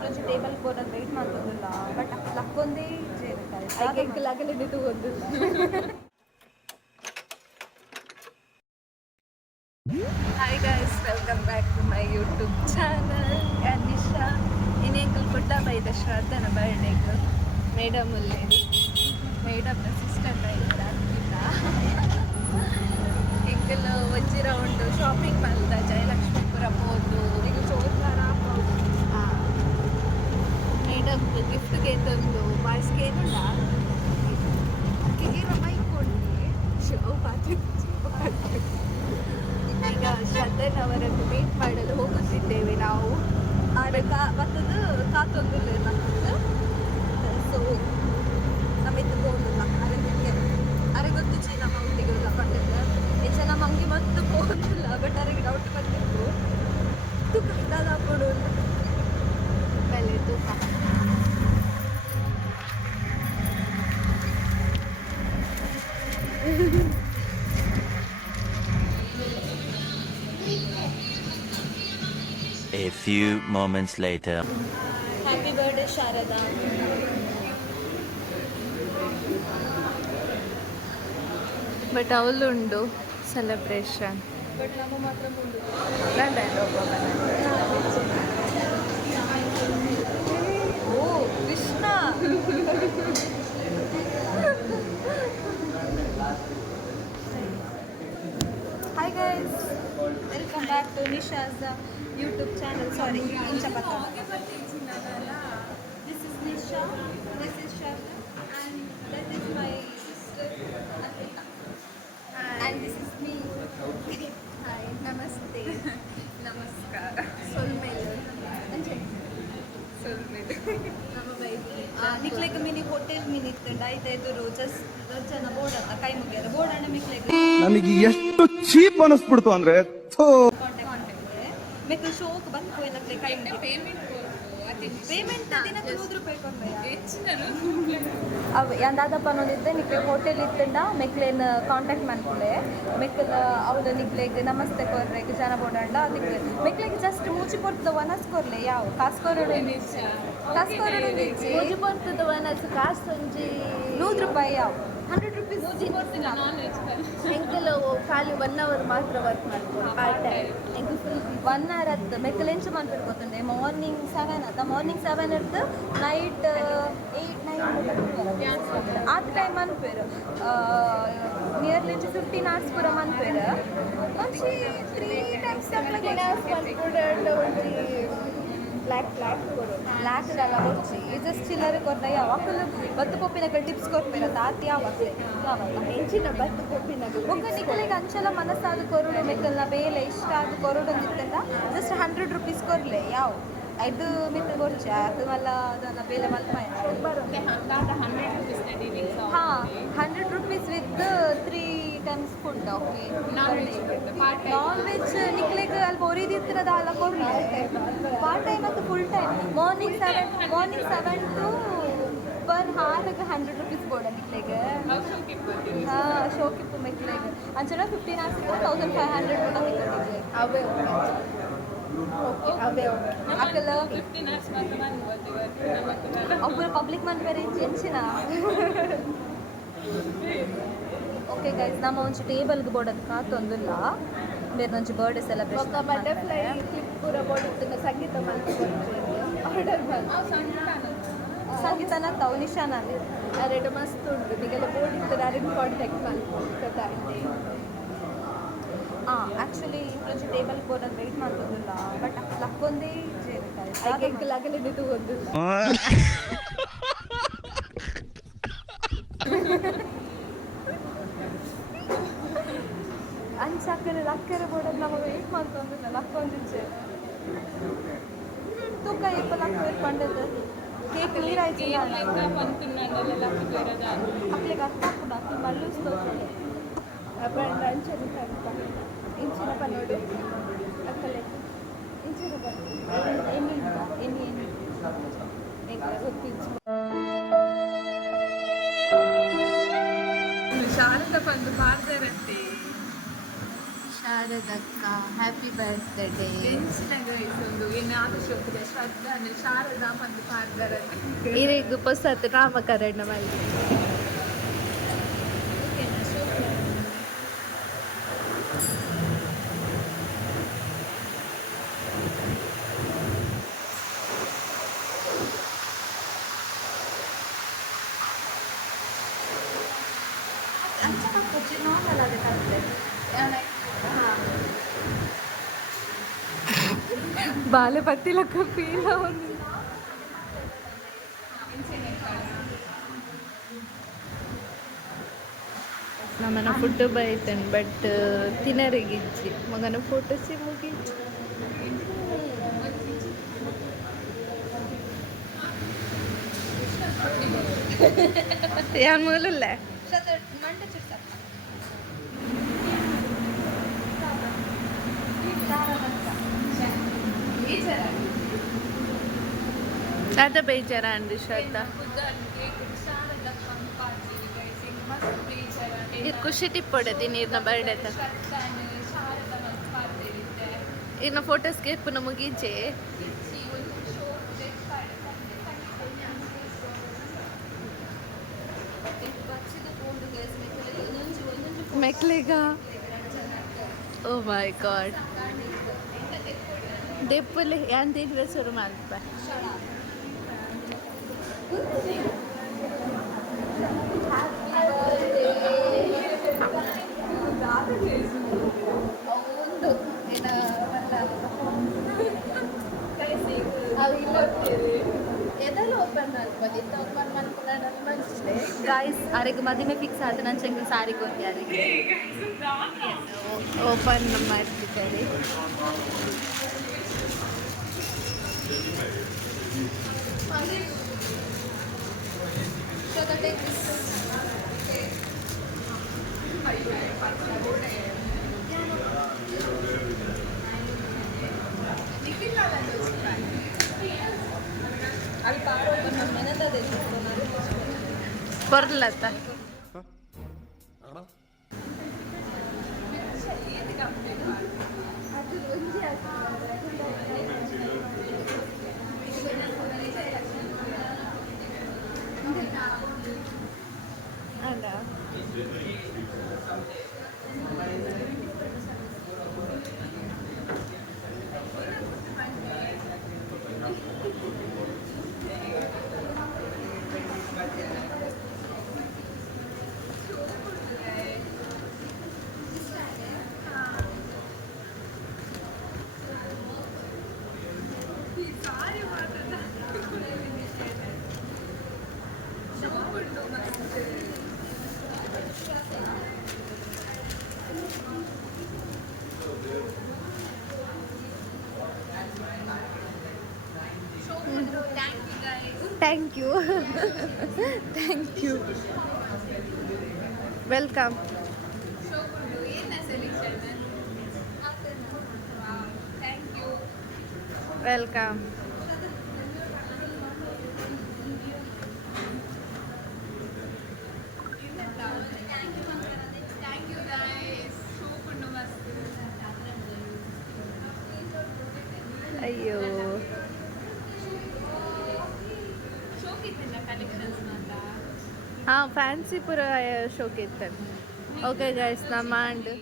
కొంచెం టేబుల్ కూడా wait ಮಾಡ್ತದಲ್ಲ but ಲಕ್ಕೊಂದೇ ಆಗಲೇ ತಗೊಂಡಿಲ್ಲ. Hi guys, welcome back to my YouTube channel Anisha. ಇನ್ನೇಂಕಲ್ ಪುಟ್ಟ ಬೈದ ಶ್ರದ್ಧನ ಬರ್ಡೇಗೆ ಮೇಡಮ್ ಉಲ್ಲೆ ಮೇಡಮ್ನ ಸಿಸ್ಟರ್ ಇಲ್ಲ ಎಂಕಲ್ ಒಂಜಿ ರೌಂಡ್ ಶಾಪಿಂಗ್ ಮಲ್ದ ಜಯಲಕ್ಷ್ಮೀಪುರ ಹೋದು ಈಗ ಚೋರ್ನಾರ ಮೇಡಮ್ ಗಿಫ್ಟ್ಗೆ ತಂದು ಬಾಯ್ಸ್ಗೆ ಏನಿಲ್ಲ ಅಕ್ಕಿಗೆ ಮೈಕೊಂಡೆ ಈಗ ಶ್ರದ್ಧೆನವರನ್ನು ಮೀಟ್ ಮಾಡಲು ಹೋಗುತ್ತಿದ್ದೇವೆ ನಾವು. ಮತ್ತದು ಕಾತೊಂದಿಲ್ಲ ನಮ್ಮದು. ಸೊ ನಮ್ಮಿದ್ದು ಹೋಗಲ್ಲ ಅರೆ ಗೊತ್ತು ಚೀನ ಮೌಂಟಿಗೆಲ್ಲ ಬಂದಿದ್ದ ಹೆಚ್ಚ ನಮ್ಮ ಹಂಗೆ ಮತ್ತು ಹೋಗುದಿಲ್ಲ. ಬಟ್ ಅರೆಗೆ ಡೌಟ್ ಬಂದಿತ್ತು ತೂಕ ಇದಾದ ಕೊಡು ಬೆಲೆ ತೂಕ. A few moments later. Happy birthday, Sharada. But avulundu celebration. But namu matra mundu. Oh, Krishna. Hi guys. Welcome back to Nisha's YouTube channel. Sorry, Incha Pata. This is Nisha, this is Sharda, and that is my sister Anita. And this is me. Hi, namaste. Namaskar. Solmelu. Solmelu. ನಿಕ್ಲೆಗೆ mini hotel mini ಇತ್ತಂಡ ಐದೈದು just ಜನ board ಅಂತ ಕೈ ಮುಗಿಯಲ್ಲ board ಅಣ್ಣ ಮಿಕ್ಲೆಗೆ ನನಗೆ ಎಷ್ಟು cheap ಅನಿಸ್ಬಿಡ್ತು ಅಂದ್ರೆ ಮೆಕ್ ಶೋಕ್ ಬಂದು ಹೋಯ್ಲಕ್ಕೆ ಕೈ ಪೇಮೆಂಟ್ ದಿನಕ್ಕೆ 100 ರೂಪಾಯಿ ಅವು ಯಾಂದಾದಪ್ಪ ಅನ್ನೋದಿದ್ದೆ ನಿಕ್ಲೆ ಹೋಟೆಲ್ ಇತ್ತಂಡ ಮೆಕ್ಲೇನ್ ಕಾಂಟ್ಯಾಕ್ಟ್ ಮಾಡ್ಕೊಳ್ಳೆ ಮೆಕ್ಕಲ ಅವಳು ನಿಕ್ಲೆಗೆ ನಮಸ್ತೆ ಕೊರ್ರೆಗೆ ಜನ ಬೋಡಂಡ ಅದಕ್ಕೆ ಮೆಕ್ಲೆಗೆ ಜಸ್ಟ್ ಮೂಚಿ ಪೊರ್ತದ ವನಸ್ ಕೊರ್ಲೆ ಯಾವ ಕಾಸ್ಕೊರಡು ಮೂಚಿ ಪೊರ್ತದ ವನಸ್ ಕಾಸು ಒಂಜಿ 100 ರೂಪಾಯಿ ಯಾವ 100 ರೂಪೀಸ್ ಎಂಕಲ್ ಖಾಲಿ 1 ಅವರ್ ಮಾತ್ರ ವರ್ಕ್ ಮಾಡ್ಬೋದು ಪಾರ್ಟ್ ಟೈಮ್ ಎಂಕ್ ಫುಲ್ 1 ಅವರ್ ಅತ್ತು ಮೆಕ್ಕಲ್ ಎಂಚು ಮಾಡ್ತಿರ್ಬೋತಂದೆ ಮಾರ್ನಿಂಗ್ 7 ಅತ್ತ ಮಾರ್ನಿಂಗ್ 7 ಇರ್ದು ನೈಟ್ 8-9 ಆದ ಟೈಮ್ ಅನ್ಪೇರು ನಿಯರ್ಲಿ 15 hours ಪೂರ ಮನ್ಪೇರು ಒಂಜಿ 3 times ಬ್ಲ್ಯಾಕ್ ಎಲ್ಲ ಕೊಡ್ಸಿ ಜಸ್ಟ್ ಚಿಲ್ಲರೆ ಕೊರ್ದ ಯಾವಾಗಲೂ ಬತ್ತು ಪೊಪ್ಪಿನಗಳು ಟಿಪ್ಸ್ ಕೊಡ್ಬೇರ ತಾತಿ ಯಾವಾಗಲೇ ಹೆಂಚಿನ ಬತ್ತು ಪೊಪ್ಪಿನಗಳು ಒಕ್ಕ ನಿಕ್ಕಲಿಗೆ ಅಂಚಲ ಮನಸ್ಸಾದ ಕೊರಡು ಮೆಕ್ಕಲ್ನ ಬೇಲೆ ಇಷ್ಟ ಆದ ಕೊರಡು ಅಂದಿತ್ತಲ್ಲ ಜಸ್ಟ್ 100 ರೂಪೀಸ್ ಕೊರ್ಲೆ ಯಾವ ಐದು ಮಿತ್ರ ಕೊರ್ಚೆ ಅದು ಮಲ್ಲ ಅದೆಲ್ಲ ಬೇಲೆ ಮಲ್ಪ ಹಾಂ 100 rupees with 3 times food okay non veg ನಿಕ್ಲೆಗೆ ಅಲ್ಲಿ ಒರಿದಿತ್ತಿರದ ಅಲ್ಲ ಕೊಡ್ಲಿ ಪಾರ್ಟ್ ಟೈಮ್ ಮತ್ತು full time morning 7 to per ಹಾರ್ಗೆ 100 ರೂಪೀಸ್ ಕೊಡ ನಿಕ್ಲೆಗೆ ಹಾಂ ಶೋಕಿಪ್ಪು ಮೆಕ್ಲೆಗೆ ಅಂಚನ 15 hours 1500 ಕೂಡ ನಿಕ್ಲೆಗೆ ಅವೇ ಅಕ್ಕಲ್ಲ ಒಬ್ಬರು ಪಬ್ಲಿಕ್ ಮನ್ ಬೇರೆ ಎಂಚಿನ ಓಕೆ ಗೈಸ್ ನಮ್ಮ ಒಂಚು ಟೇಬಲ್ಗೆ ಬೋರ್ಡದು ಕಾತೊಂದಿಲ್ಲ ಬೇರೆ ಒಂಚು ಬರ್ಡೇ ಸೆಲೆಬ್ರೇಷನ್ ಬಟರ್ಫ್ಲೈ ಕ್ಲಿಪ್ ಪೂರ ಬೋರ್ಡ್ ಇತ್ತು ಸಂಗೀತ ಸಂಗೀತನ ತಾವು ನಿಶಾನಲ್ಲಿ ಅರೆಡು ಮಸ್ತ್ ಉಂಟು ನಿಗೆಲ್ಲ ಬೋರ್ಡ್ ಇತ್ತು ಅರೆಡು ಕಾಂಟ್ಯಾಕ್ಟ್ ಮಾಡ್ಕೊಳ್ತದೆ ಆ್ಯಕ್ಚುಲಿ ಇಂಕೊಂಚು ಟೇಬಲ್ ಬೋರ್ಡದು ವೆಯ್ಟ್ ಮಾಡ್ತದಿಲ್ಲ ಬಟ್ ಲಕ್ಕೊಂದೇ ಆಗಲೇ ತಗೊಂಡು ಅಂಚಾಕರೆ ಲಕ್ಕರೆ ಬೋರ್ಡಲ್ಲಿ ನಾವು ವೆಯ್ಟ್ ಮಾಡ್ತಂದಿಲ್ಲ ಲಕ್ಕೊಂದಿಚ್ಚೆ ತೂಕ ಇಪ್ಪ ಲಕ್ಕ ಇಟ್ಕೊಂಡದ್ದು ಕೇಕ್ ನೀರಾಯ್ತು ಅಕ್ಲಿಗೆ ಅರ್ಥ ಕೂಡ ಅಕ್ಕಿ ಮಲ್ಲಿಸ್ತೋ ಅಂಚೆ ಇಂಚಿನ ನೋಡು ಅಕ್ಕಲೆ ಇಂಚಿನ ಎಣ್ಣೆ ಗೊತ್ತಿತ್ತು ಶಾರದಾ ಬಂದು ಮಾಡ್ತಾರಂತೆ. ಶಾರದಕ್ಕ ಹ್ಯಾಪಿ ಬರ್ತ್ಡೇ. ಶಾರದಾ ಮತ್ತು ಪಾರ್ಗರತಿ ಇರಿಗೂ ಪೊಸತ್ ನಾಮಕರಣ ಮಾಡಿ. బాలపత్తిలకు ఫీల్ అవుతుంది. ನಮ್ಮನ ಫುಡ್ ಬೈತೇನೆ ಬಟ್ ತಿನ್ನರಿಗಿಜ್ಜಿ ಮಗನ ಫೋಟೋಸಿ ಮುಗಿಜ್ಜಿ. ಯಾನ್ ಮೂಲಲ್ಲ ada bejaran di Shraddha. ಇದು ಖುಷಿ ಟಿಪ್ಪೊಡದಿ ನೀರ್ನ ಬರ್ಡೇತ ಇನ್ನು ಫೋಟೋಸ್ಗೆ ಪುನಃ ಮುಗೀಚೆ ಮೆಕ್ಲೆಗ. ಓ ಮೈ ಗಾಡ್ ದೆಪ್ಪಲೆ ಯಾಂತಿದ್ರೆ ಶುರು ಮಾಡ್ಪ. ಗಾಯ್ಸ್ ಅರೆಗೆ ಮದುವೆ ಫಿಕ್ಸ್ ಆದ ನಂಗೆ ಸಾರಿ ಗೊತ್ತಾರೆ ಓಪನ್ ಮಾಡ್ತಿದ್ದಾರೆ. ಬರ್ಲತ್ತ ಅಲ್ಲ Thank you. Thank you. Welcome. Thank you. Welcome. Thank you guys. Super namaste. ಅಯ್ಯೋ ಹಾಂ ಫ್ಯಾನ್ಸಿ ಪುರ ಶೋಕ್ ಇತ್ತು. ಓಕೆ ಗೈಸ್ ನಾ ಮಾಡಿ